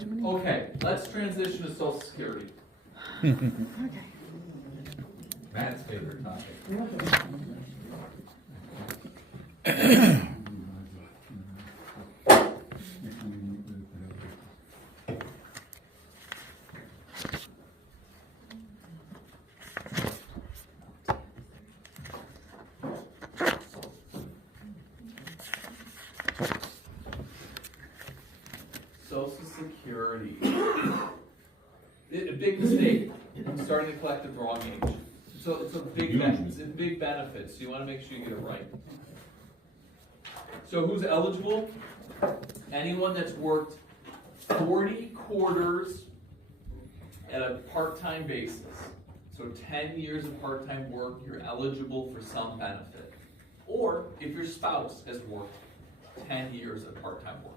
Okay, let's transition to Social Security. Matt's favorite topic. Social Security. A big mistake. I'm starting to collect at the wrong age. So it's a big benefit. So you want to make sure you get it right. So who's eligible? Anyone that's worked 40 quarters at a part-time basis. So 10 years of part-time work, you're eligible for some benefit. Or if your spouse has worked 10 years of part-time work,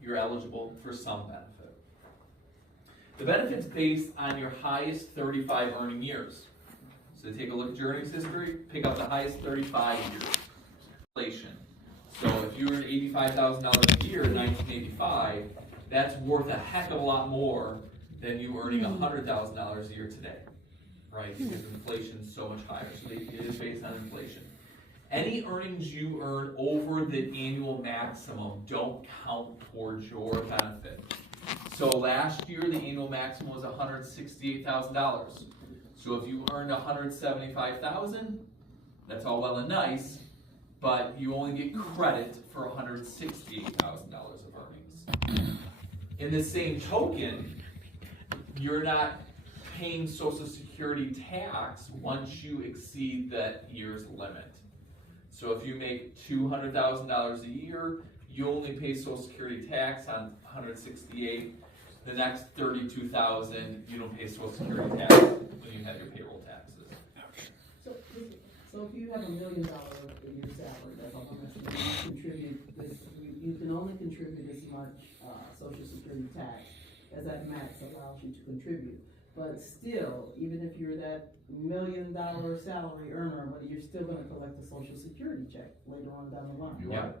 you're eligible for some benefit. The benefit's based on your highest 35 earning years. So take a look at your earnings history, pick up the highest 35 years. Inflation. So if you earned $85,000 a year in 1985, that's worth a heck of a lot more than you earning $100,000 a year today, right? Because inflation's so much higher. So it is based on inflation. Any earnings you earn over the annual maximum don't count towards your benefit. So last year, the annual maximum was $168,000. So if you earned $175,000, that's all well and nice, but you only get credit for $168,000 of earnings. In the same token, you're not paying Social Security tax once you exceed that year's limit. So if you make $200,000 a year, you only pay Social Security tax on $168,000. The next $32,000, you don't pay Social Security tax when you have your payroll taxes. So if you have $1 million a year salary, that's how much you can contribute this. You can only contribute as much Social Security tax as that max allows you to contribute. But still, even if you're that $1 million salary earner, but you're still going to collect a Social Security check later on down the line. Yeah.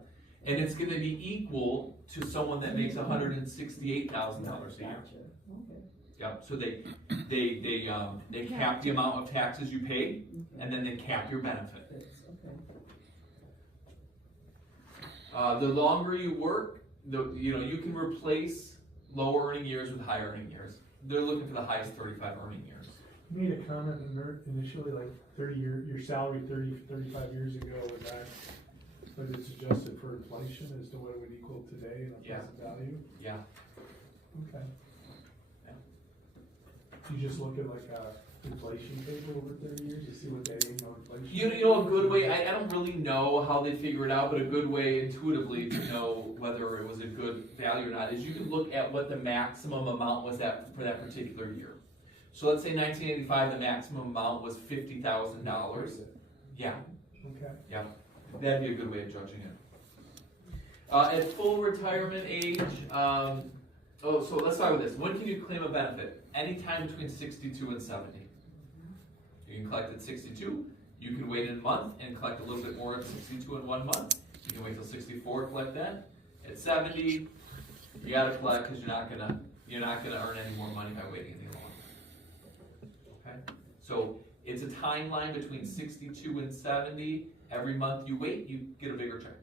And it's going to be equal to someone that makes $168,000 a year. Gotcha. Okay. Yep. So they cap the amount of taxes you pay, and then they cap your benefit. Okay. The longer you work, you can replace lower earning years with higher earning years. They're looking for the highest 35 earning years. You made a comment initially, like your salary 35 years ago, but it's adjusted for inflation as to what it would equal today in a present value? Yeah. Okay. Yeah. You just look at like a inflation table over 30 years to see what that annual inflation You know, a good way, I don't really know how they figure it out, but a good way intuitively to know whether it was a good value or not is you can look at what the maximum amount was for that particular year. So let's say 1985, the maximum amount was $50,000. Yeah. Okay. Yeah. That'd be a good way of judging it. At full retirement age, so let's start with this. When can you claim a benefit? Anytime between 62 and 70. You can collect at 62. You can wait a month and collect a little bit more at 62 in 1 month. You can wait till 64 to collect that. At 70, you got to collect because you're not gonna earn any more money by waiting any longer. Okay. So it's a timeline between 62 and 70. Every month you wait, you get a bigger check.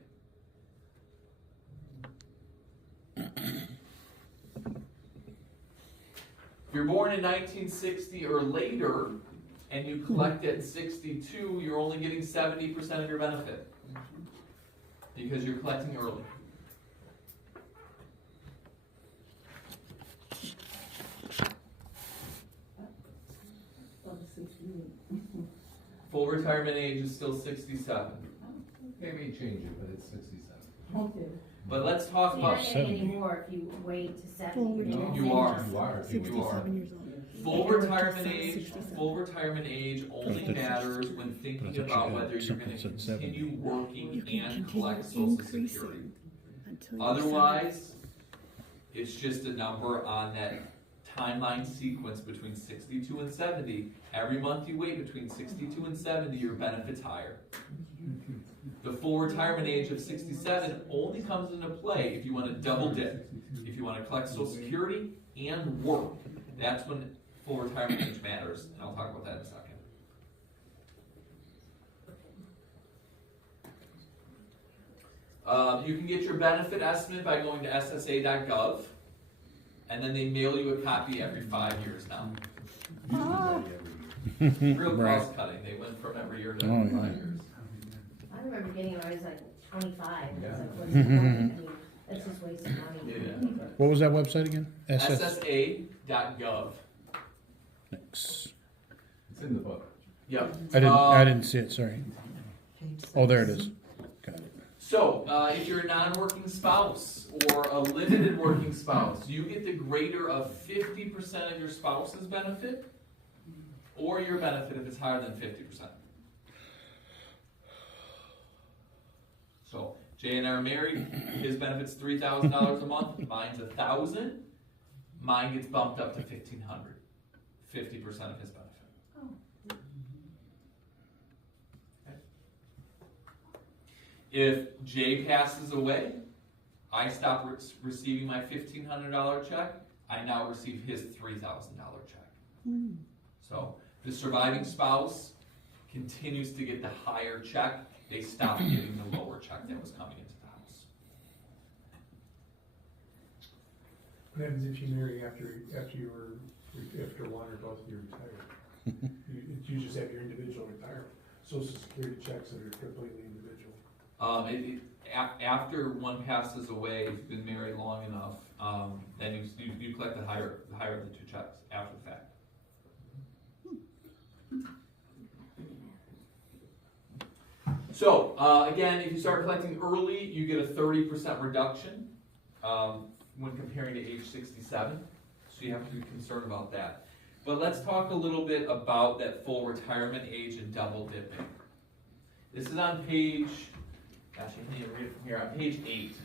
If you're born in 1960 or later and you collect at 62, you're only getting 70% of your benefit because you're collecting early. Full retirement age is still 67. They may change it, but it's 67. Okay. But let's talk So you're about not getting any more if you wait to 70. No, You are. You are. You are. Full retirement age only matters when thinking about whether you're going to continue working and collect Social Security. Otherwise, it's just a number on that timeline sequence between 62 and 70. Every month you wait between 62 and 70, your benefit's higher. The full retirement age of 67 only comes into play if you want to double dip. If you want to collect Social Security and work, that's when full retirement age matters, and I'll talk about that in a second. You can get your benefit estimate by going to ssa.gov, and then they mail you a copy every 5 years now. Real cost cutting, they went from every year to every 5 years. I remember getting it when I was like 25. Yeah. It's like, what's the point? I mean, that's just wasting money. Yeah. What was that website again? ssa.gov. Thanks. It's in the book. Yep. I didn't see it, sorry. Oh, there it is. Got it. So, if you're a non-working spouse or a limited working spouse, you get the greater of 50% of your spouse's benefit, or your benefit if it's higher than 50%. So, Jay and I are married, his benefit's $3,000 a month, mine's $1,000, mine gets bumped up to $1,500, 50% of his benefit. If Jay passes away, I stop receiving my $1,500 check, I now receive his $3,000 check. So the surviving spouse continues to get the higher check, they stop getting the lower check that was coming into the house. What happens if you marry after one or both of you retire? You just have your individual retirement, Social Security checks that are completely individual. After one passes away, if you've been married long enough, then you collect the higher of the two checks after the fact. So, again, if you start collecting early, you get a 30% reduction when comparing to age 67. So you have to be concerned about that. But let's talk a little bit about that full retirement age and double dipping. This is on page, gosh, I can't even read it from here, on page 8.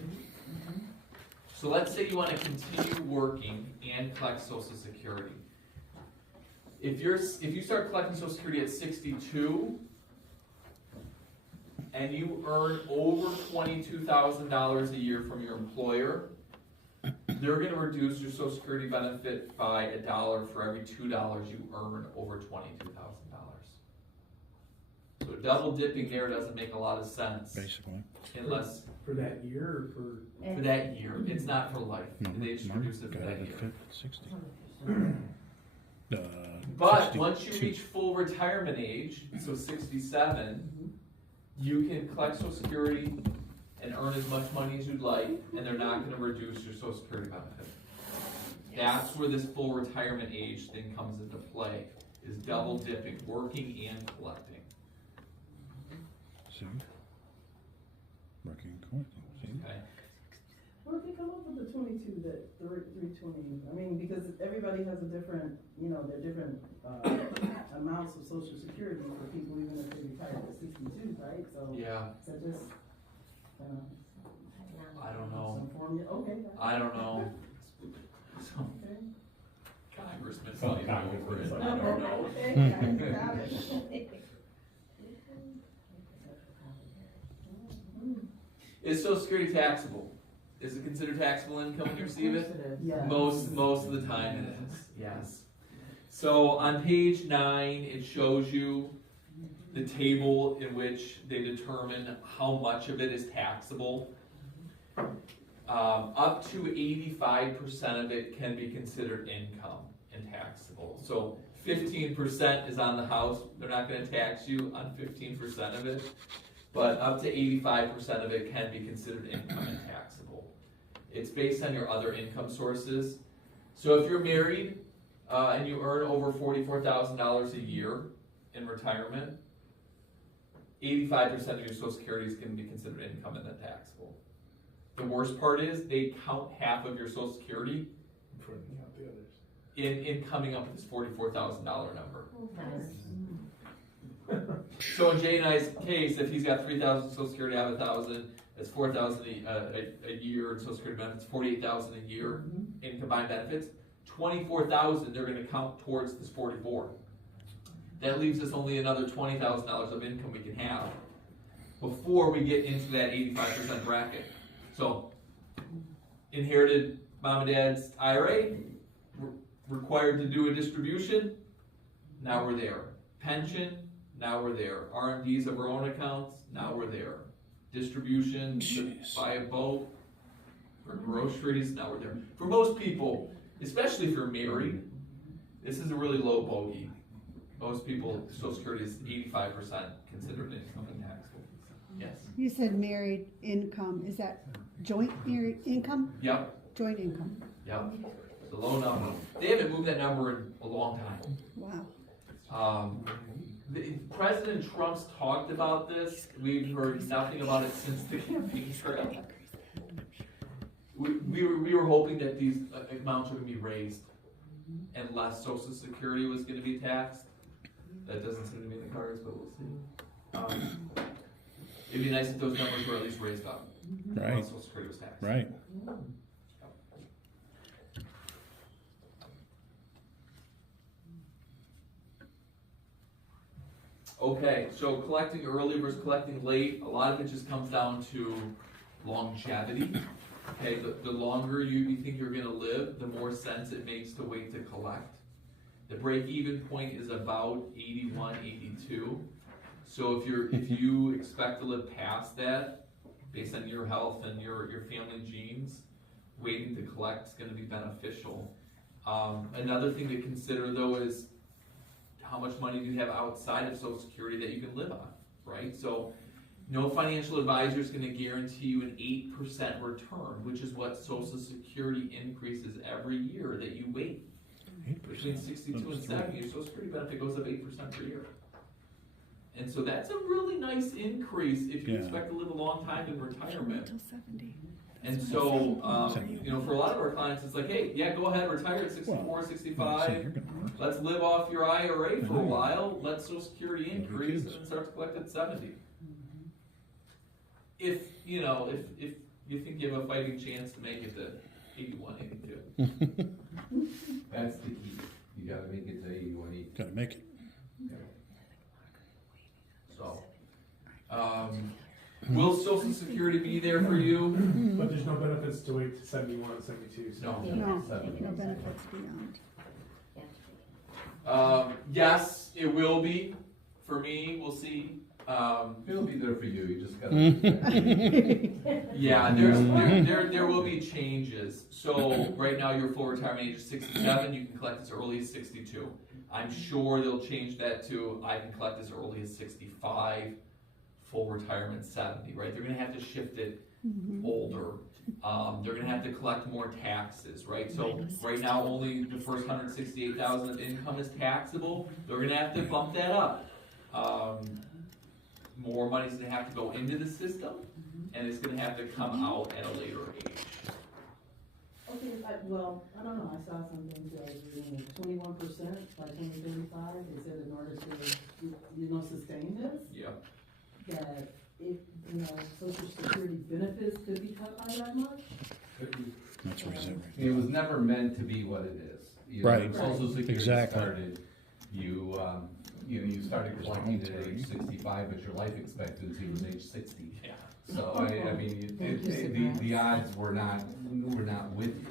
So let's say you want to continue working and collect Social Security. If you start collecting Social Security at 62, and you earn over $22,000 a year from your employer, they're going to reduce your Social Security benefit by $1 for every $2 you earn over $22,000. So double dipping there doesn't make a lot of sense. Basically. For that year or For that year. It's not for life. No, They just reduce it for that year. 60. But once you reach full retirement age, so 67, you can collect Social Security and earn as much money as you'd like, and they're not going to reduce your Social Security benefit. That's where this full retirement age thing comes into play, is double dipping, working and collecting. See? Working and collecting. See? Okay. Where did they come up with the 22, that 320? I mean, because everybody has a different, their different amounts of Social Security for people even if they retire at 62, right? So Yeah, is that just, I don't know. some formula? Okay. I don't know. So, Okay. Congressman, Some fighting over it. I congressman. don't know. Okay, got it. Is Social Security taxable? Is it considered taxable income when you receive it? Yeah. Most of the time it is, yes. So on page 9, it shows you the table in which they determine how much of it is taxable. Up to 85% of it can be considered income and taxable. So 15% is on the house. They're not going to tax you on 15% of it. But up to 85% of it can be considered income and taxable. It's based on your other income sources. So if you're married and you earn over $44,000 a year in retirement, 85% of your Social Security is going to be considered income and then taxable. The worst part is they count half of your Social Security for the others. in coming up with this $44,000 number. Nice. So in Jay and I's case, if he's got 3,000 Social Security, I have 1,000, that's 4,000 a year in Social Security benefits, 48,000 a year in combined benefits. 24,000 they're going to count towards this 44. That leaves us only another $20,000 of income we can have. before we get into that 85% bracket. So, inherited mom and dad's IRA, required to do a distribution, now we're there. Pension, now we're there. R&Ds of our own accounts, now we're there. Distribution, to Jeez. buy a boat, for groceries, now we're there. For most people, especially if you're married, this is a really low bogey. Most people, Social Security is 85% considered income and taxable. Yes. You said married income, is that joint married income? Yep. Joint income, Yep. It's a low number. They haven't moved that number in a long time. wow. President Trump's talked about this. We've heard nothing about it since the campaign trail. We were hoping that these amounts were going to be raised and less Social Security was going to be taxed. That doesn't seem to be in the cards, but we'll see. It'd be nice if those numbers were at least raised up. Right. While Social Security was taxed. Right. Okay, so collecting early versus collecting late, a lot of it just comes down to longevity. Okay, the longer you think you're gonna live, the more sense it makes to wait to collect. The break-even point is about 81, 82. So if you expect to live past that, based on your health and your family genes, waiting to collect is gonna be beneficial. Another thing to consider though is how much money do you have outside of Social Security that you can live on, right? So no financial advisor is going to guarantee you an 8% return, which is what Social Security increases every year that you wait. 8%. Between 62 and 70, your Social Security benefit goes up 8% per year. And so that's a really nice increase if you Yeah. expect to live a long time in retirement. Until 70. And so, for a lot of our clients, it's like, hey, yeah, go ahead, retire at 64, Well, 65. Let's live off your IRA for a while. Let Social Security increase and then start to collect at 70. If you think you have a fighting chance to make it to 81, 82. That's the key. You gotta make it to 81. Gotta make it. So, will Social Security be there for you? But there's no benefits to wait to 71, 72. So. No. No, Seven. no benefits beyond. Yes, it will be. For me, we'll see. It'll be there for you, you just gotta. Yeah, there will be changes. So right now your full retirement age is 67. You can collect as early as 62. I'm sure they'll change that to I can collect as early as 65. Full retirement 70. Right? They're going to have to shift it older. They're going to have to collect more taxes. Right? So right now only the first 168,000 of income is taxable. They're going to have to bump that up. More money's going to have to go into the system, and it's going to have to come out at a later age. Okay, I don't know, I saw something that was 21% by 2035, they said in order to, sustain this, Yeah. that if, Social Security benefits could be cut by that much? That's where he's at right It was never meant to be what it is. Right. When Social Security Exactly. started, you started collecting at age 65, but your life expectancy was age 60. Yeah. So I mean, the odds were not with you.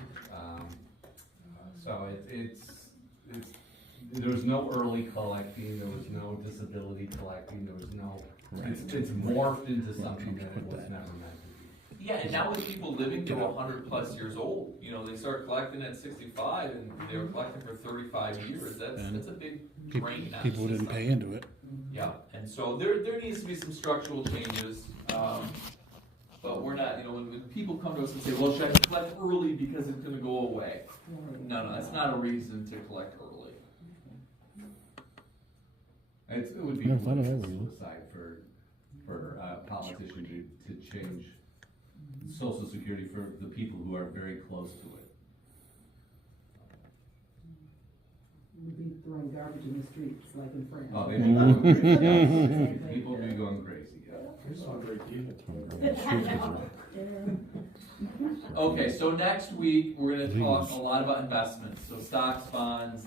So there was no early collecting, there was no disability collecting, there was no. It's morphed into something that it was never meant to be. Yeah, and now with people living to 100 plus years old, they start collecting at 65 and they were collecting for 35 years. That's a big drain on the People didn't system. pay into it. Yeah, and so there needs to be some structural changes. But we're not, when people come to us and say, well, should I collect early because it's gonna go away? No, that's not a reason to collect early. It would be Never thought of that suicide for a politician to change Social Security for the people who are very close to it. We'd be throwing garbage in the streets like in France. Oh, they'd be going crazy. People would be going crazy, yeah. I just want to break even. Okay, so next week, we're gonna talk a lot about investments, so stocks, bonds,